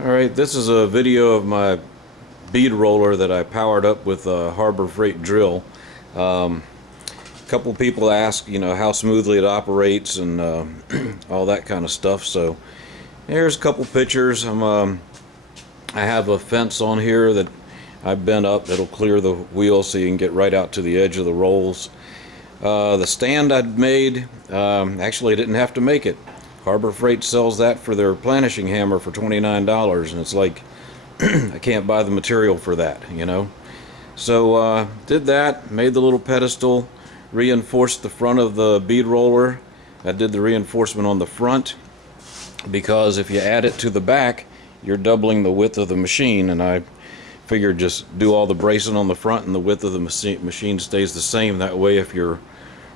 Alright, this is a video of my bead roller that I powered up with a Harbor Freight drill. A couple people ask, how smoothly it operates and all that kind of stuff. So here's a couple pictures. I have a fence on here that I bent up that'll clear the wheel so you can get right out to the edge of the rolls. The stand I'd made, actually I didn't have to make it. Harbor Freight sells that for their planishing hammer for $29, and it's like I can't buy the material for that, So did that, made the little pedestal, reinforced the front of the bead roller. I did the reinforcement on the front because if you add it to the back, you're doubling the width of the machine, and I figured just do all the bracing on the front and the width of the machine stays the same. That way if you're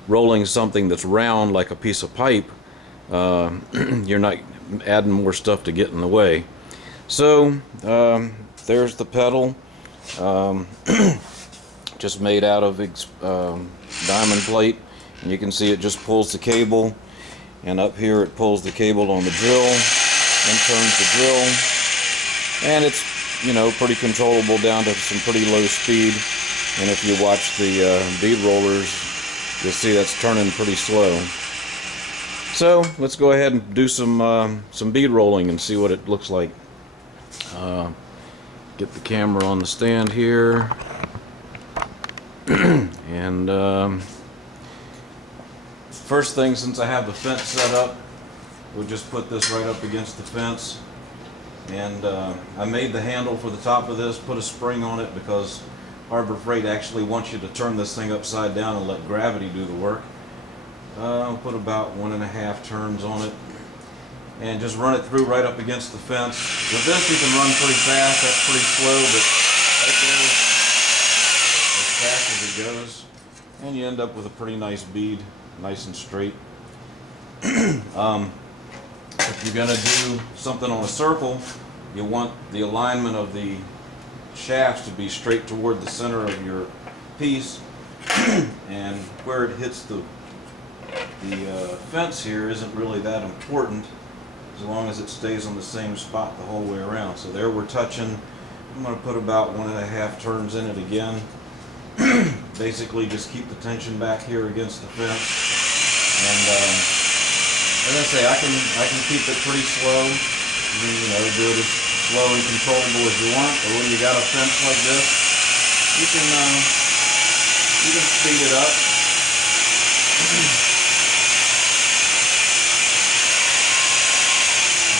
rolling something that's round like a piece of pipe, you're not adding more stuff to get in the way. So there's the pedal, just made out of diamond plate, and you can see it just pulls the cable, and up here it pulls the cable on the drill and turns the drill, and it's pretty controllable down to some pretty low speed. And if you watch the bead rollers, you'll see that's turning pretty slow. So let's go ahead and do some bead rolling and see what it looks like. Get the camera on the stand here, and first thing, since I have the fence set up, we'll just put this right up against the fence. And I made the handle for the top of this, put a spring on it because Harbor Freight actually wants you to turn this thing upside down and let gravity do the work. I'll put about 1.5 turns on it and just run it through right up against the fence. With this you can run pretty fast, that's pretty slow, but right there, as fast as it goes, and you end up with a pretty nice bead, nice and straight. If you're going to do something on a circle, you want the alignment of the shafts to be straight toward the center of your piece, and where it hits the fence here isn't really that important as long as it stays on the same spot the whole way around. So there we're touching. I'm going to put about 1.5 turns in it again. Basically just keep the tension back here against the fence, and as I say, I can keep it pretty slow. You can, do it as slow and controllable as you want. But when you got a fence like this, you can speed it up.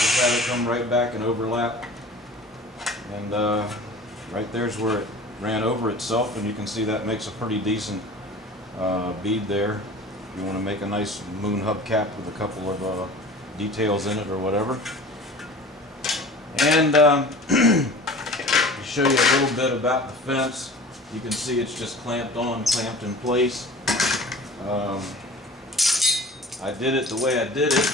Just have it come right back and overlap, and right there's where it ran over itself, and you can see that makes a pretty decent bead there. You want to make a nice moon hubcap with a couple of details in it or whatever. And to show you a little bit about the fence, you can see it's just clamped in place. I did it the way I did it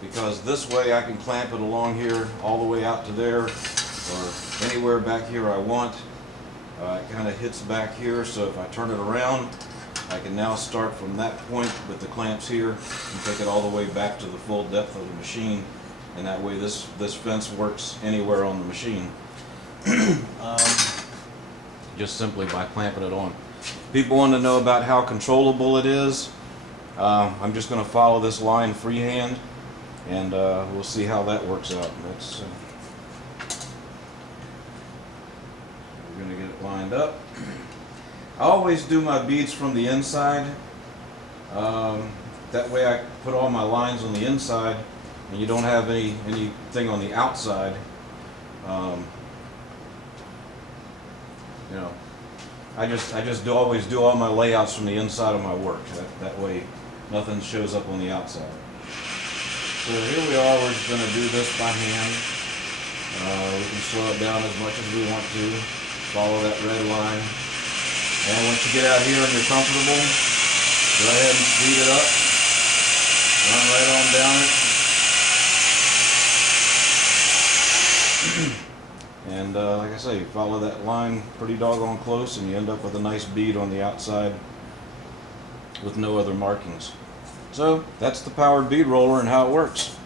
because this way I can clamp it along here all the way out to there, or anywhere back here I want. It kind of hits back here, so if I turn it around, I can now start from that point with the clamps here and take it all the way back to the full depth of the machine, and that way this fence works anywhere on the machine. Just simply by clamping it on. People want to know about how controllable it is. I'm just going to follow this line freehand, and we'll see how that works out. We're going to get it lined up. I always do my beads from the inside. That way I put all my lines on the inside, and you don't have anything on the outside. I just always do all my layouts from the inside of my work. That way nothing shows up on the outside. So here we are. We're just going to do this by hand. We can slow it down as much as we want to. Follow that red line. And once you get out here and you're comfortable, go ahead and speed it up. Run right on down it. And like I say, follow that line pretty doggone close, and you end up with a nice bead on the outside with no other markings. So that's the powered bead roller and how it works.